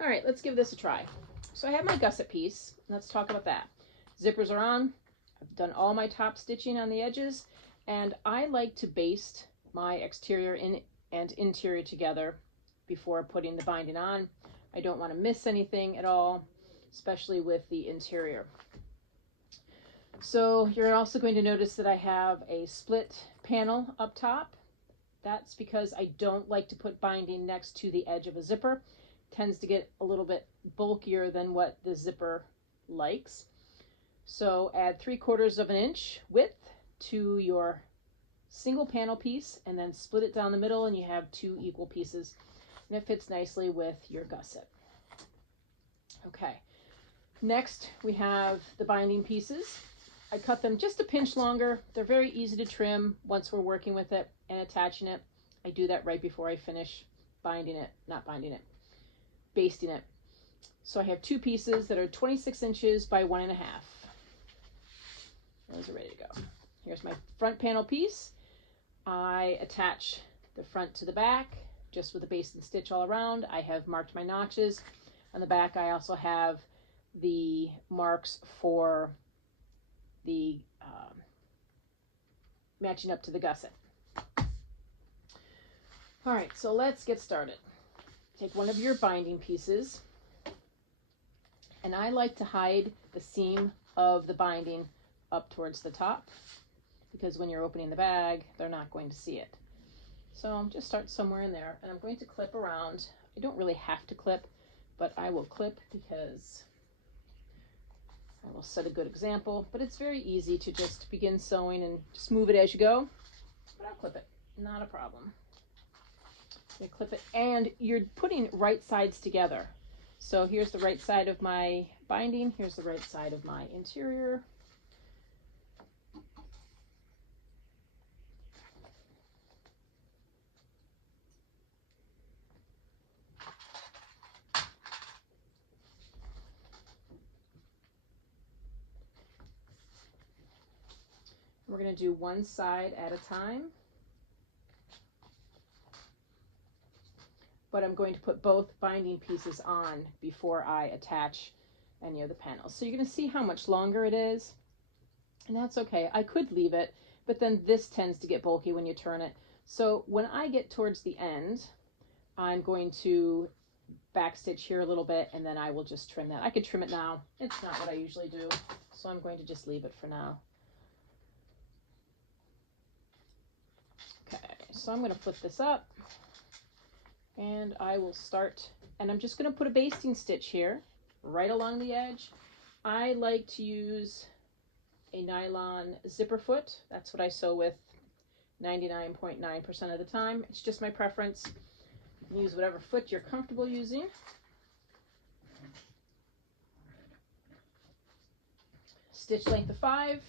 All right, let's give this a try. So I have my gusset piece. Let's talk about that. Zippers are on. I've done all my top stitching on the edges, and I like to baste my exterior and interior together before putting the binding on. I don't want to miss anything at all, especially with the interior. So you're also going to notice that I have a split panel up top. That's because I don't like to put binding next to the edge of a zipper. It tends to get a little bit bulkier than what the zipper likes. So add 3/4 of an inch width to your single panel piece and then split it down the middle, and you have 2 equal pieces, and it fits nicely with your gusset. Okay, next we have the binding pieces. I cut them just a pinch longer. They're very easy to trim once we're working with it and attaching it. I do that right before I finish basting it. So I have 2 pieces that are 26 inches by 1.5. Those are ready to go. Here's my front panel piece. I attach the front to the back just with a basting stitch all around. I have marked my notches. On the back I also have the marks for the matching up to the gusset. All right, so let's get started. Take one of your binding pieces, and I like to hide the seam of the binding up towards the top, because when you're opening the bag, they're not going to see it. So just start somewhere in there, and I'm going to clip around. I don't really have to clip, but I will clip because I will set a good example. But it's very easy to just begin sewing and just move it as you go. But I'll clip it, not a problem. You clip it, and you're putting right sides together. So here's the right side of my binding, here's the right side of my interior. We're going to do one side at a time, but I'm going to put both binding pieces on before I attach any of the panels. So you're going to see how much longer it is, and that's okay. I could leave it, but then this tends to get bulky when you turn it. So when I get towards the end, I'm going to backstitch here a little bit, and then I will just trim that. I could trim it now. It's not what I usually do, so I'm going to just leave it for now. Okay, so I'm going to flip this up, and I will start, and I'm just going to put a basting stitch here right along the edge. I like to use a nylon zipper foot. That's what I sew with 99.9% of the time. It's just my preference. You can use whatever foot you're comfortable using. Stitch length of 5.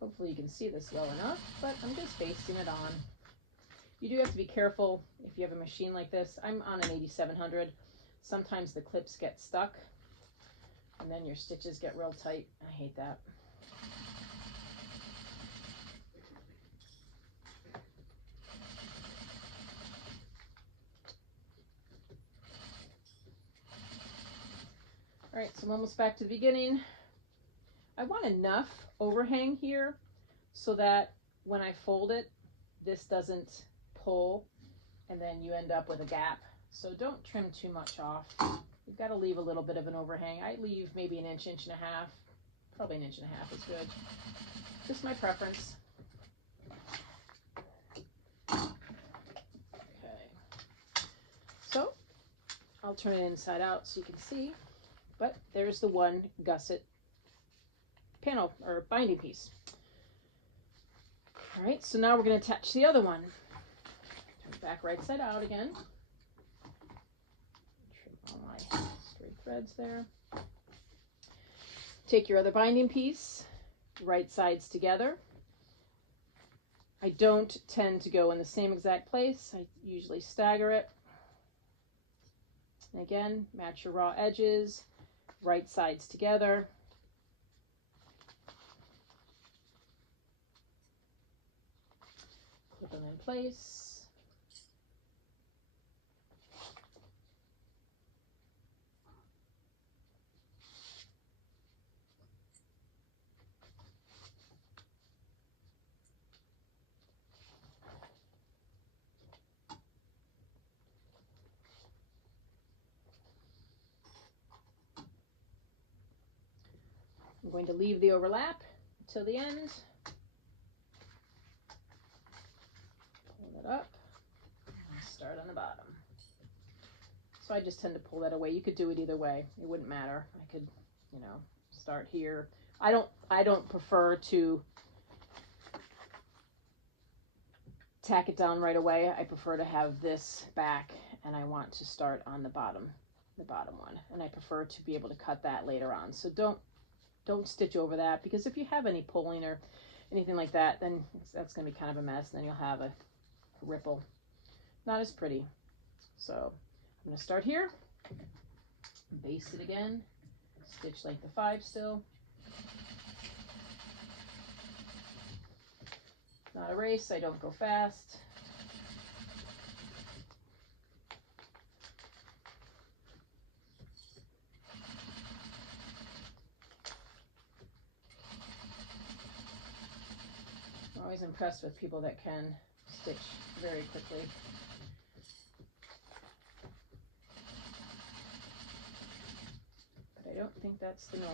Hopefully you can see this well enough, but I'm just basting it on. You do have to be careful if you have a machine like this. I'm on an 8700. Sometimes the clips get stuck, and then your stitches get real tight. I hate that. All right, so I'm almost back to the beginning. I want enough overhang here so that when I fold it, this doesn't pull and then you end up with a gap. So don't trim too much off. You've got to leave a little bit of an overhang. I leave maybe an inch, inch and a half. Probably an inch and a half is good. Just my preference. Okay. So I'll turn it inside out so you can see. But there's the one gusset panel or binding piece. All right, so now we're going to attach the other one. Turn it back right side out again. Trim all my straight threads there. Take your other binding piece, right sides together. I don't tend to go in the same exact place. I usually stagger it. And again, match your raw edges, right sides together. Put them in place. I'm going to leave the overlap till the end. Pull that up and start on the bottom. So I just tend to pull that away. You could do it either way. It wouldn't matter. I could, you know, start here. I don't prefer to tack it down right away. I prefer to have this back, and I want to start on the bottom one. And I prefer to be able to cut that later on. So don't stitch over that, because if you have any pulling or anything like that, then that's going to be kind of a mess, and then you'll have a ripple. Not as pretty. So I'm going to start here, baste it again, stitch length of 5 still. Not a race, I don't go fast. I'm always impressed with people that can stitch very quickly. But I don't think that's the norm.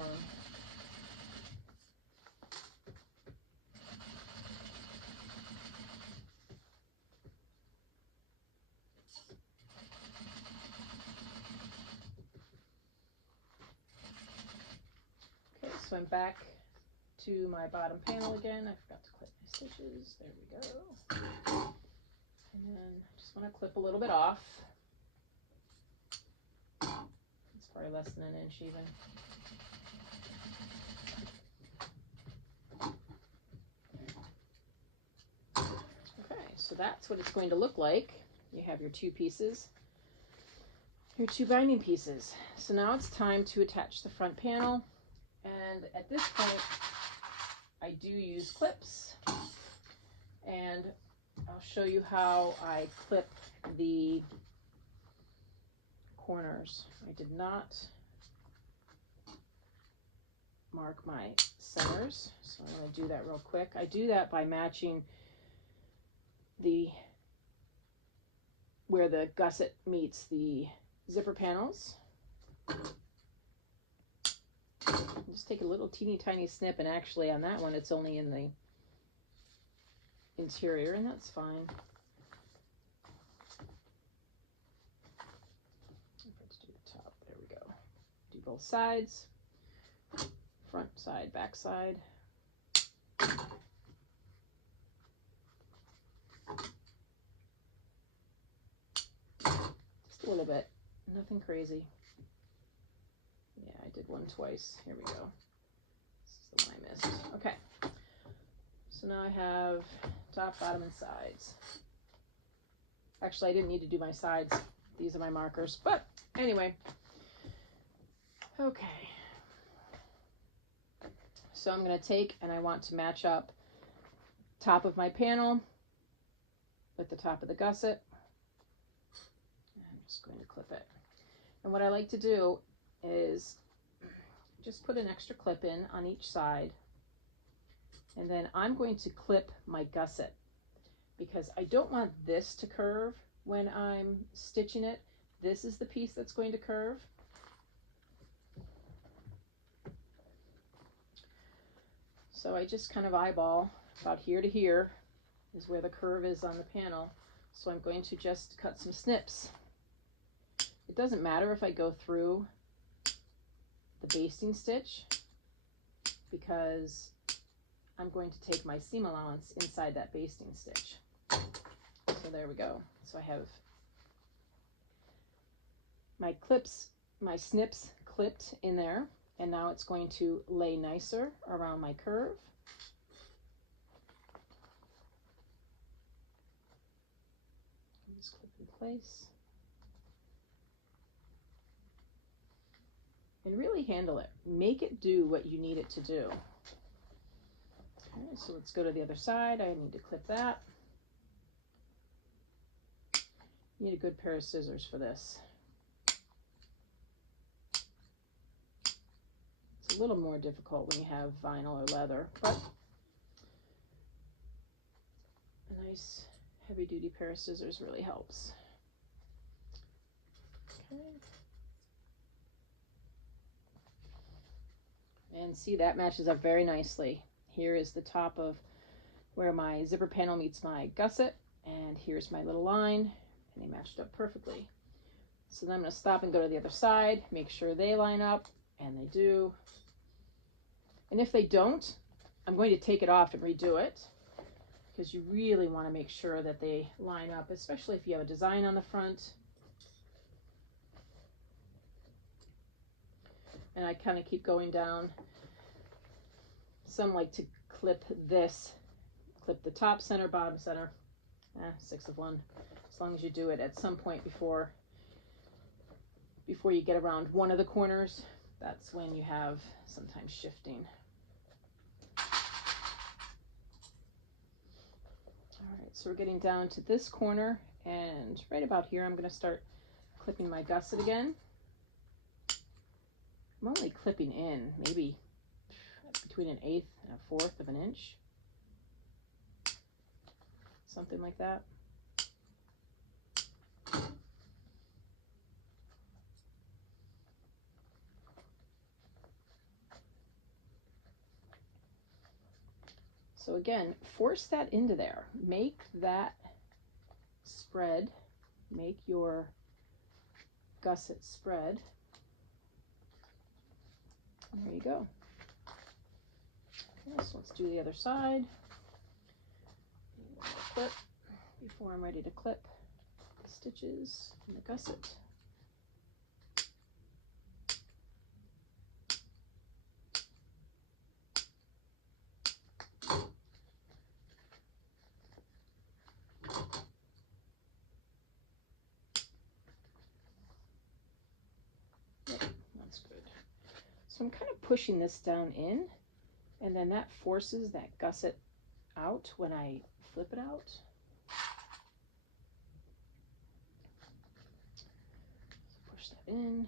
Okay, so I'm back to my bottom panel again. I forgot to clip my stitches. There we go. And then I just want to clip a little bit off. It's probably less than 1 inch even. Okay, so that's what it's going to look like. You have your 2 pieces, your 2 binding pieces. So now it's time to attach the front panel. And at this point, I do use clips, and I'll show you how I clip the corners. I did not mark my centers, so I'm going to do that real quick. I do that by matching where the gusset meets the zipper panels. Just take a little teeny tiny snip, and actually on that one it's only in the interior, and that's fine. Let's do the top. There we go. Do both sides, front side, back side. Just a little bit, nothing crazy. Yeah, I did one twice. Here we go. This is the one I missed. Okay. So now I have top, bottom, and sides. Actually, I didn't need to do my sides. These are my markers. But anyway. Okay. So I'm going to take, and I want to match up top of my panel with the top of the gusset. I'm just going to clip it. And what I like to do is just put an extra clip in on each side, and then I'm going to clip my gusset, because I don't want this to curve when I'm stitching it. This is the piece that's going to curve. So I just kind of eyeball about here to here is where the curve is on the panel. So I'm going to just cut some snips. It doesn't matter if I go through the basting stitch, because I'm going to take my seam allowance inside that basting stitch. So there we go. So I have my clips, my snips clipped in there. And now it's going to lay nicer around my curve. Just clip in place. And really handle it. Make it do what you need it to do. Okay, so let's go to the other side. I need to clip that. You need a good pair of scissors for this. It's a little more difficult when you have vinyl or leather, but a nice heavy-duty pair of scissors really helps. Okay. And see, that matches up very nicely. Here is the top of where my zipper panel meets my gusset, and here's my little line, and they matched up perfectly. So then I'm going to stop and go to the other side, make sure they line up, and they do. And if they don't, I'm going to take it off and redo it, because you really want to make sure that they line up, especially if you have a design on the front. And I kind of keep going down. Some like to clip this, clip the top center, bottom center, 6 of 1. As long as you do it at some point before you get around one of the corners, that's when you have sometimes shifting. All right, so we're getting down to this corner, and right about here, I'm going to start clipping my gusset again. I'm only clipping in maybe between 1/8 and 1/4 of an inch, something like that. So again, force that into there. Make that spread, make your gusset spread. And there you go. Okay, so let's do the other side. Clip before I'm ready to clip the stitches in the gusset. Yep, that's good. So I'm kind of pushing this down in, and then that forces that gusset out when I flip it out. So push that in,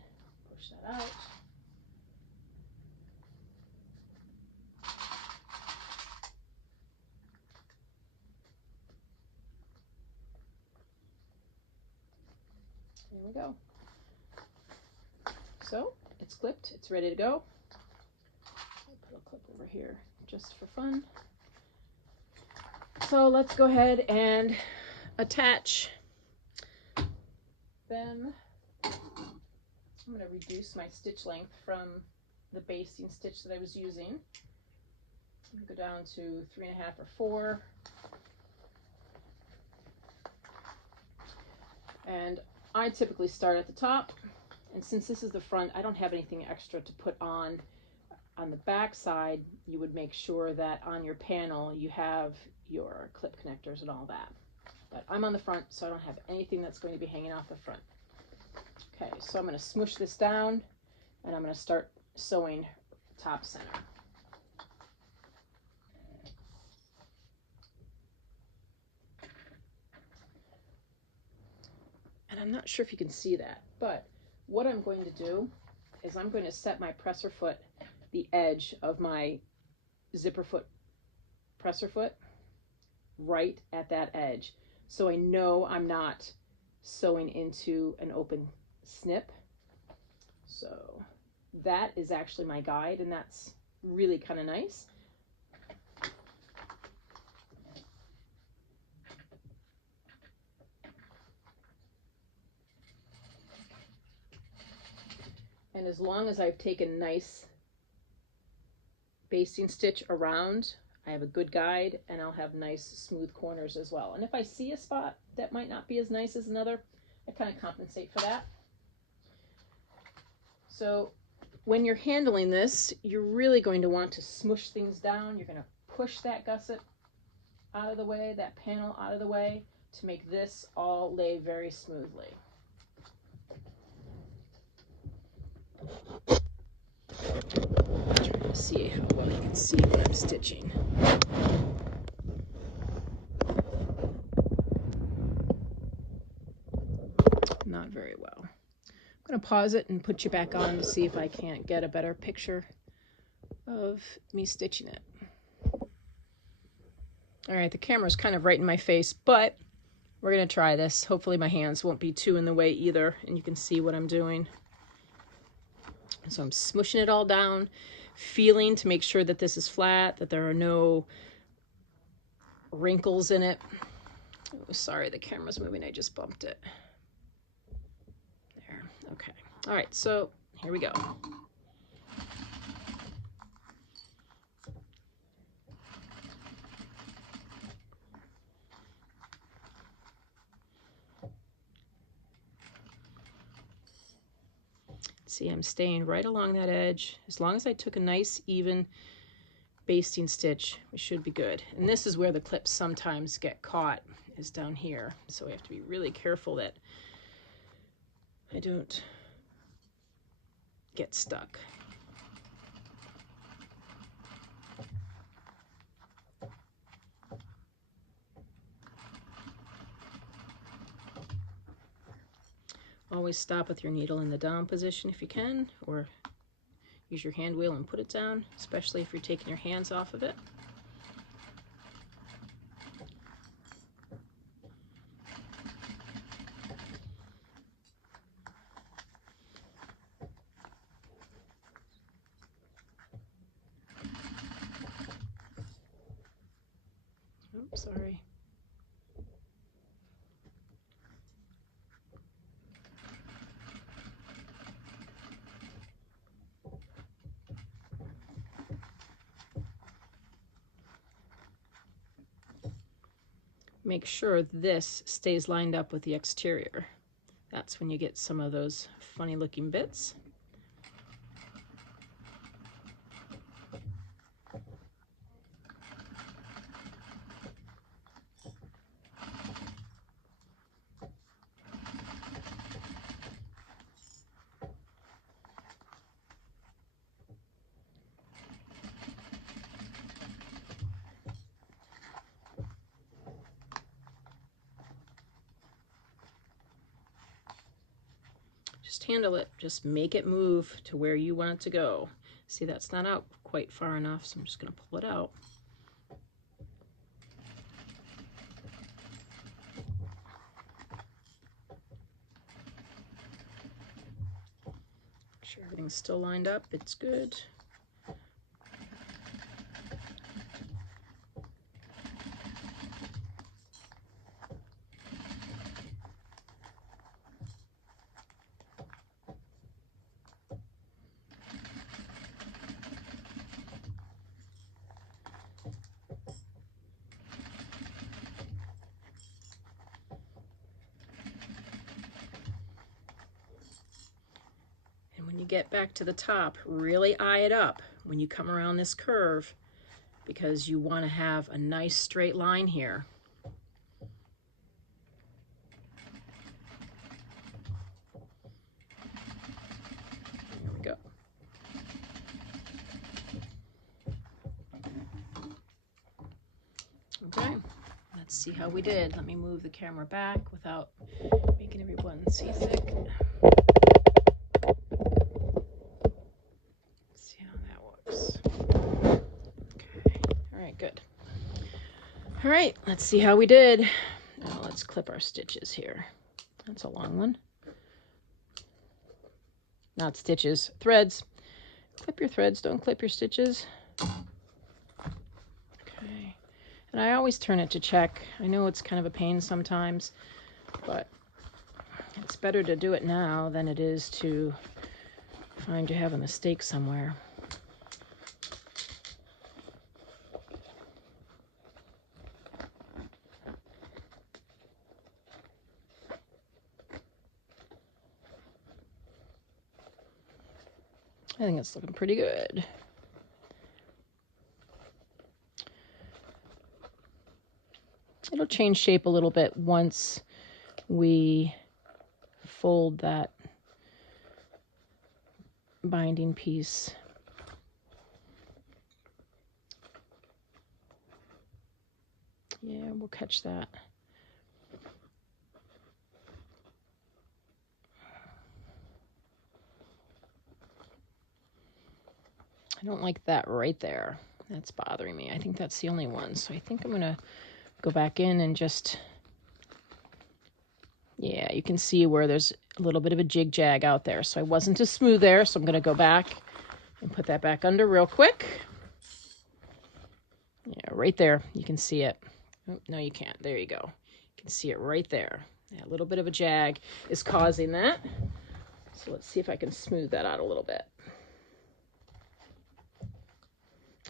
push that out. There we go. So it's clipped, it's ready to go. I'll put a clip over here just for fun. So let's go ahead and attach them. I'm going to reduce my stitch length from the basting stitch that I was using. I'm going to go down to 3.5 or 4. And I typically start at the top. And since this is the front, I don't have anything extra to put on. On the back side, you would make sure that on your panel you have your clip connectors and all that. But I'm on the front, so I don't have anything that's going to be hanging off the front. Okay, so I'm going to smush this down, and I'm going to start sewing top center. And I'm not sure if you can see that, but what I'm going to do is I'm going to set my presser foot, the edge of my zipper foot presser foot, right at that edge. So I know I'm not sewing into an open snip. So that is actually my guide, and that's really kind of nice. And as long as I've taken nice basting stitch around, I have a good guide, and I'll have nice smooth corners as well. And if I see a spot that might not be as nice as another, I kind of compensate for that. So when you're handling this, you're really going to want to smush things down. You're going to push that gusset out of the way, that panel out of the way, to make this all lay very smoothly. Trying to see how well you can see what I'm stitching. Not very well. I'm going to pause it and put you back on to see if I can't get a better picture of me stitching it. All right, the camera's kind of right in my face, but we're going to try this. Hopefully my hands won't be too in the way either, and you can see what I'm doing. So I'm smushing it all down, feeling to make sure that this is flat, that there are no wrinkles in it. Oh, sorry, the camera's moving. I just bumped it. There. Okay. All right, so here we go. See, I'm staying right along that edge. As long as I took a nice, even basting stitch, we should be good. And this is where the clips sometimes get caught, is down here. So we have to be really careful that I don't get stuck. Always stop with your needle in the down position if you can, or use your hand wheel and put it down, especially if you're taking your hands off of it. Oops, sorry. Make sure this stays lined up with the exterior. That's when you get some of those funny looking bits. Just handle it, just make it move to where you want it to go. See, that's not out quite far enough, so I'm just going to pull it out. Make sure everything's still lined up, it's good. Get back to the top, really eye it up when you come around this curve, because you want to have a nice straight line here. There we go. Okay, let's see how we did. Let me move the camera back without making everyone see thick. Good. All right, let's see how we did. Now let's clip our stitches here. That's a long one. Not stitches, threads. Clip your threads, don't clip your stitches. Okay. And I always turn it to check. I know it's kind of a pain sometimes, but it's better to do it now than it is to find you have a mistake somewhere. I think it's looking pretty good. It'll change shape a little bit once we fold that binding piece. Yeah, we'll catch that. I don't like that right there. That's bothering me. I think that's the only one. So I think I'm going to go back in and just, yeah, you can see where there's a little bit of a jig jag out there. So I wasn't as smooth there. So I'm going to go back and put that back under real quick. Yeah, right there. You can see it. Oh, no, you can't. There you go. You can see it right there. Yeah, a little bit of a jag is causing that. So let's see if I can smooth that out a little bit.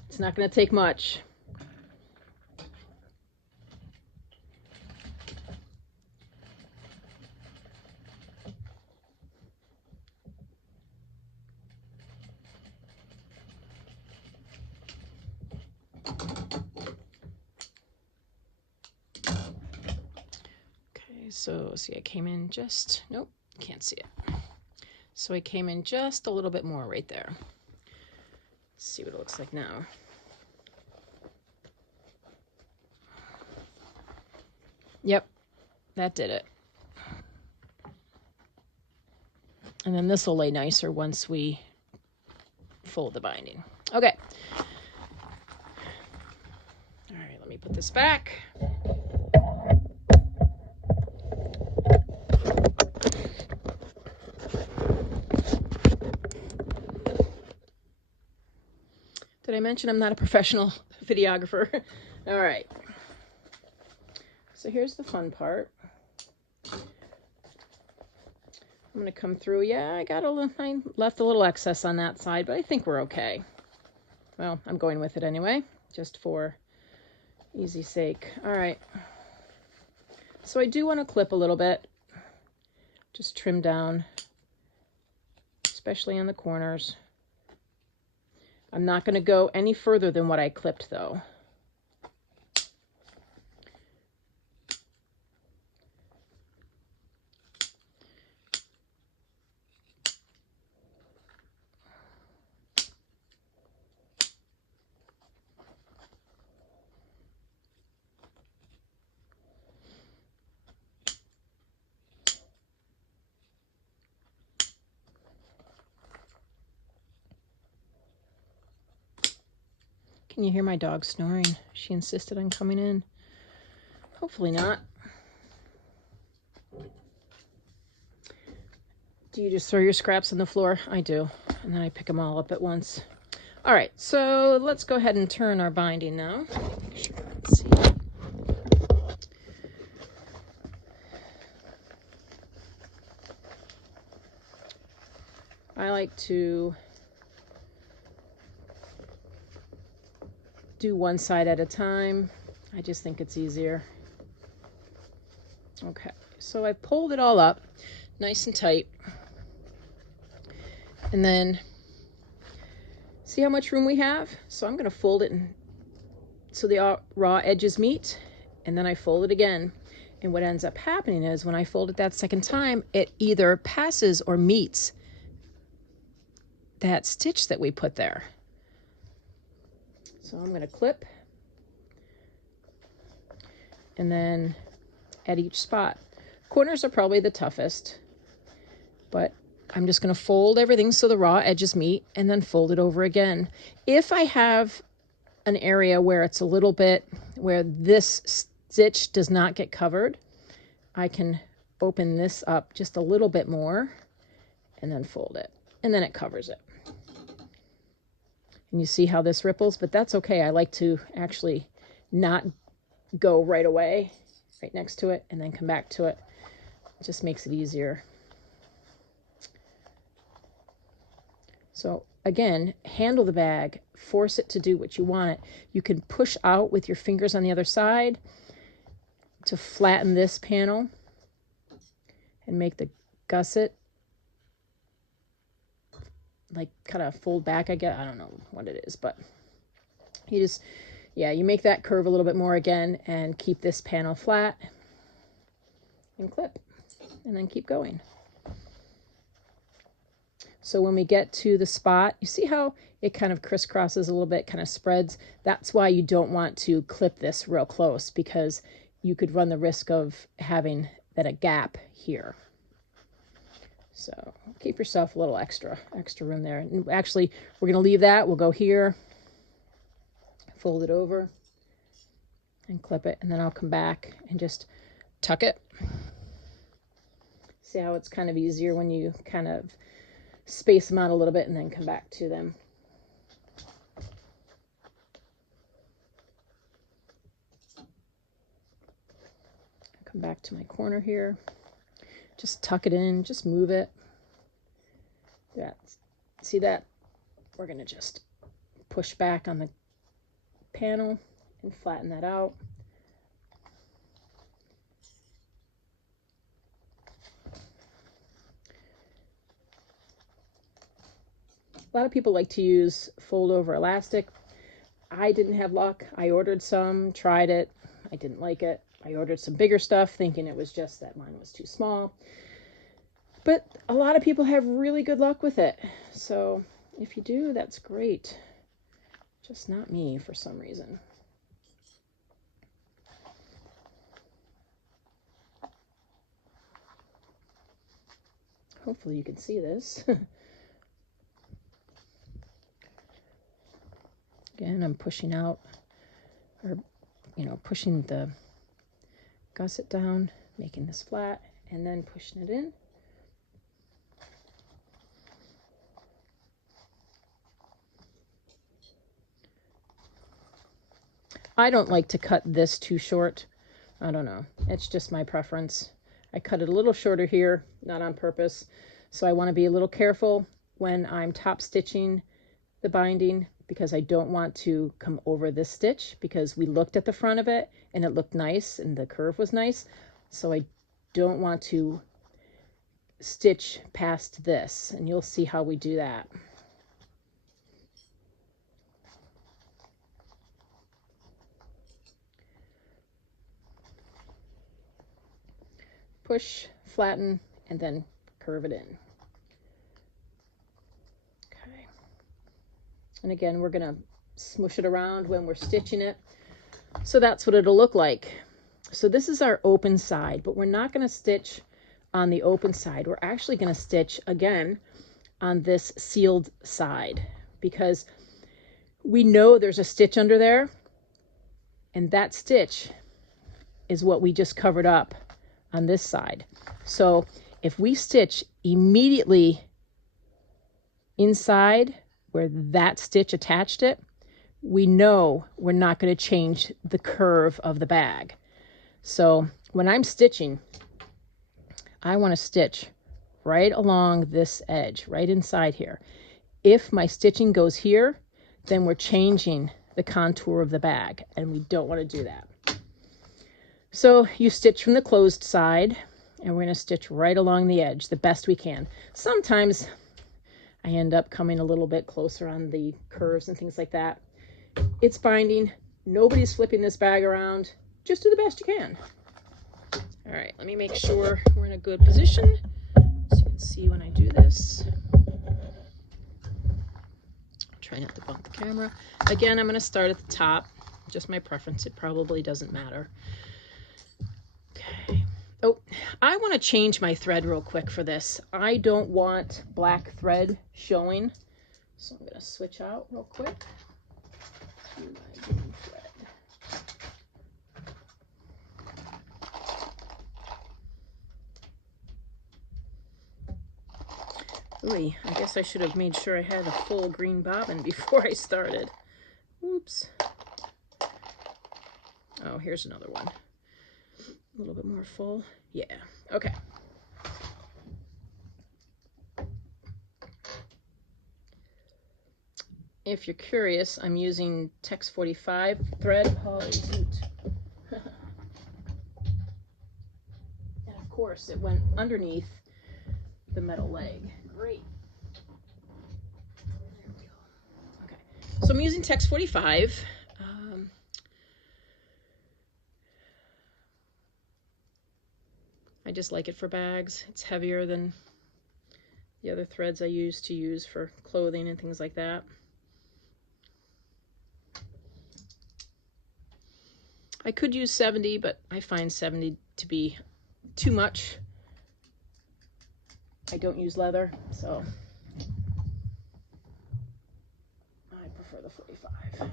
It's not going to take much. Okay, so see, I came in just, nope, can't see it. So I came in just a little bit more right there. Let's see what it looks like now. Yep, that did it. And then this will lay nicer once we fold the binding. Okay. All right, let me put this back. Did I mention I'm not a professional videographer? All right. So here's the fun part. I'm going to come through. Yeah, I left a little excess on that side, but I think we're okay. Well, I'm going with it anyway, just for easy sake. All right. So I do want to clip a little bit. Just trim down, especially on the corners. I'm not going to go any further than what I clipped, though. Can you hear my dog snoring? She insisted on coming in. Hopefully not. Do you just throw your scraps on the floor? I do. And then I pick them all up at once. All right, so let's go ahead and turn our binding now. Make sure I can see. I like to do one side at a time. I just think it's easier. Okay, so I've pulled it all up nice and tight. And then see how much room we have? So I'm going to fold it so the raw edges meet, and then I fold it again. And what ends up happening is when I fold it that second time, it either passes or meets that stitch that we put there. So I'm going to clip, and then at each spot. Corners are probably the toughest, but I'm just going to fold everything so the raw edges meet, and then fold it over again. If I have an area where it's a little bit, where this stitch does not get covered, I can open this up just a little bit more and then fold it, and then it covers it. And you see how this ripples, but that's okay. I like to actually not go right away, right next to it, and then come back to it. It just makes it easier. So again, handle the bag, force it to do what you want it. You can push out with your fingers on the other side to flatten this panel and make the gusset like kind of fold back, I guess. I don't know what it is, but you just, yeah, you make that curve a little bit more again and keep this panel flat and clip, and then keep going. So when we get to the spot, you see how it kind of crisscrosses a little bit, kind of spreads. That's why you don't want to clip this real close, because you could run the risk of having a gap here. So keep yourself a little extra room there. And actually, we're going to leave that. We'll go here, fold it over, and clip it. And then I'll come back and just tuck it. See how it's kind of easier when you kind of space them out a little bit and then come back to them. Come back to my corner here. Just tuck it in, just move it. Yeah, see that? We're going to just push back on the panel and flatten that out. A lot of people like to use fold over elastic. I didn't have luck. I ordered some, tried it. I didn't like it. I ordered some bigger stuff thinking it was just that mine was too small. But a lot of people have really good luck with it. So if you do, that's great. Just not me for some reason. Hopefully you can see this. Again, I'm pushing out, or, you know, pushing the gusset down, making this flat, and then pushing it in. I don't like to cut this too short. I don't know. It's just my preference. I cut it a little shorter here, not on purpose. So I want to be a little careful when I'm top stitching the binding, because I don't want to come over this stitch, because we looked at the front of it and it looked nice and the curve was nice. So I don't want to stitch past this, and you'll see how we do that. Push, flatten, and then curve it in. Okay. And again, we're going to smush it around when we're stitching it. So that's what it'll look like. So this is our open side, but we're not going to stitch on the open side. We're actually going to stitch again on this sealed side, because we know there's a stitch under there, and that stitch is what we just covered up on this side. So if we stitch immediately inside where that stitch attached it, we know we're not going to change the curve of the bag. So when I'm stitching, I want to stitch right along this edge, right inside here. If my stitching goes here, then we're changing the contour of the bag, and we don't want to do that. So you stitch from the closed side, and we're going to stitch right along the edge the best we can. Sometimes I end up coming a little bit closer on the curves and things like that. It's binding. Nobody's flipping this bag around. Just do the best you can. All right, let me make sure we're in a good position so you can see when I do this. Try not to bump the camera. Again, I'm going to start at the top. Just my preference. It probably doesn't matter. Okay. Oh, I want to change my thread real quick for this. I don't want black thread showing, so I'm going to switch out real quick to my green thread. Ooh, I guess I should have made sure I had a full green bobbin before I started. Oops. Oh, here's another one. A little bit more full. Yeah. Okay. If you're curious, I'm using Tex 45 thread. Holy zoot. And of course, it went underneath the metal leg. Great. So I'm using Tex 45. I just like it for bags. It's heavier than the other threads I used to use for clothing and things like that. I could use 70, but I find 70 to be too much. I don't use leather, so I prefer the 45.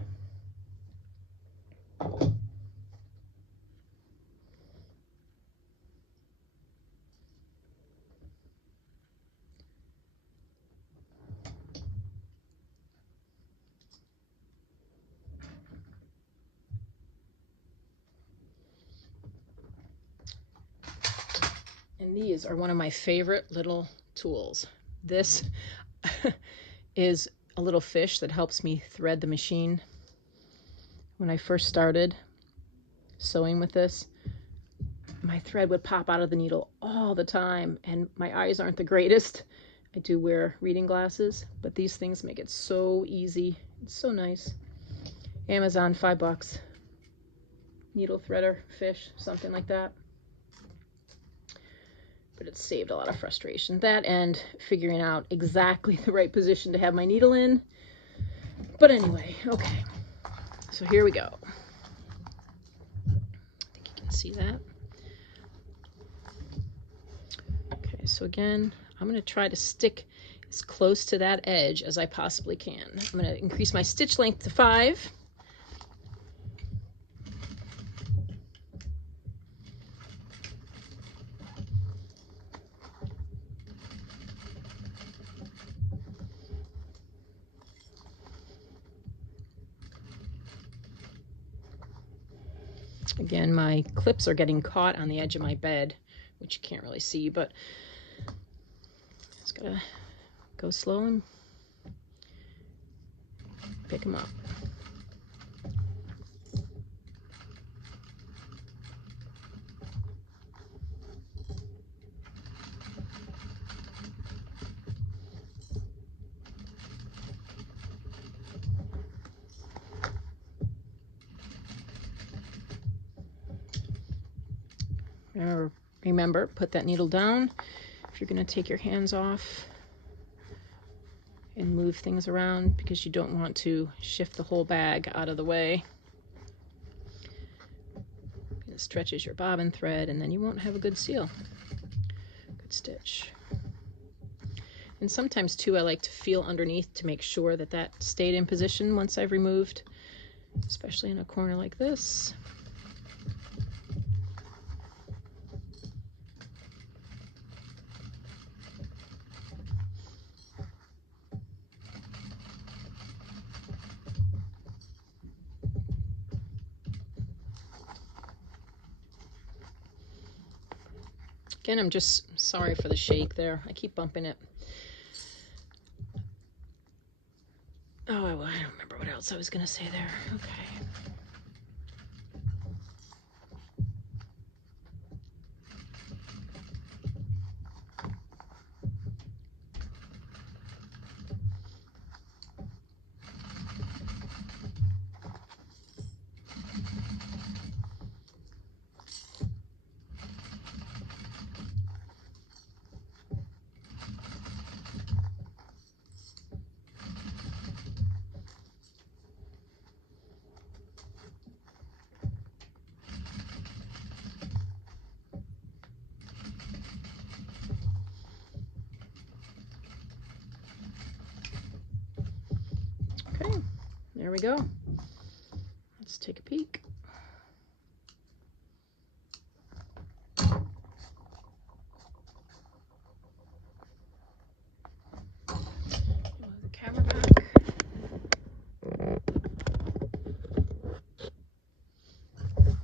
And these are one of my favorite little tools. This is a little fish that helps me thread the machine. When I first started sewing with this, my thread would pop out of the needle all the time, and my eyes aren't the greatest. I do wear reading glasses, but these things make it so easy. It's so nice. Amazon, $5. Needle threader, fish, something like that. But it saved a lot of frustration. That and figuring out exactly the right position to have my needle in. But anyway, okay. So here we go. I think you can see that. Okay, so again, I'm going to try to stick as close to that edge as I possibly can. I'm going to increase my stitch length to 5. Again, my clips are getting caught on the edge of my bed, which you can't really see, but just gotta go slow and pick them up. Remember, put that needle down if you're going to take your hands off and move things around, because you don't want to shift the whole bag out of the way. It stretches your bobbin thread, and then you won't have a good seal. Good stitch. And sometimes too, I like to feel underneath to make sure that that stayed in position once I've removed, especially in a corner like this. Again, I'm just sorry for the shake there. I keep bumping it. Oh, I don't remember what else I was going to say there. Okay. Okay, there we go. Let's take a peek. Move the camera back.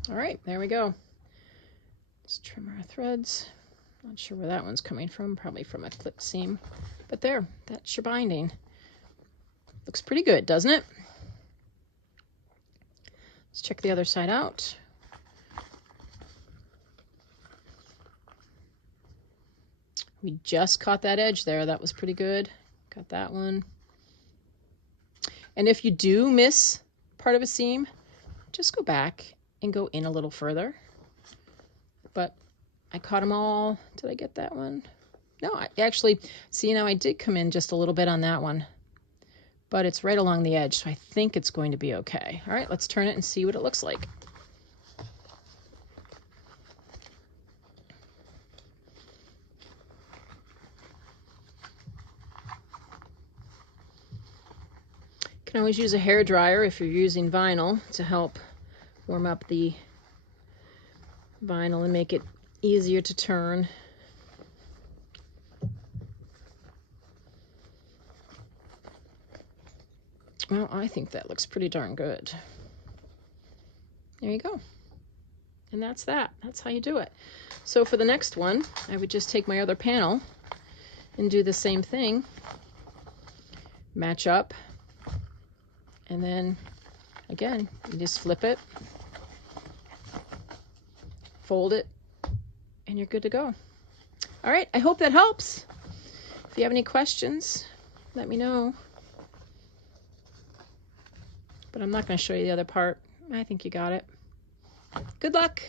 All right, there we go. Let's trim our threads. Not sure where that one's coming from, probably from a clip seam. But there, that's your binding. Looks pretty good, doesn't it? Let's check the other side out. We just caught that edge there. That was pretty good. Got that one. And if you do miss part of a seam, just go back and go in a little further. But I caught them all. Did I get that one? No, I actually, see, now I did come in just a little bit on that one, but it's right along the edge, so I think it's going to be okay. All right, let's turn it and see what it looks like. You can always use a hair dryer if you're using vinyl to help warm up the vinyl and make it easier to turn. Well, I think that looks pretty darn good. There you go. And that's that. That's how you do it. So for the next one, I would just take my other panel and do the same thing. Match up. And then, again, you just flip it, fold it, and you're good to go. All right, I hope that helps. If you have any questions, let me know. But I'm not going to show you the other part. I think you got it. Good luck.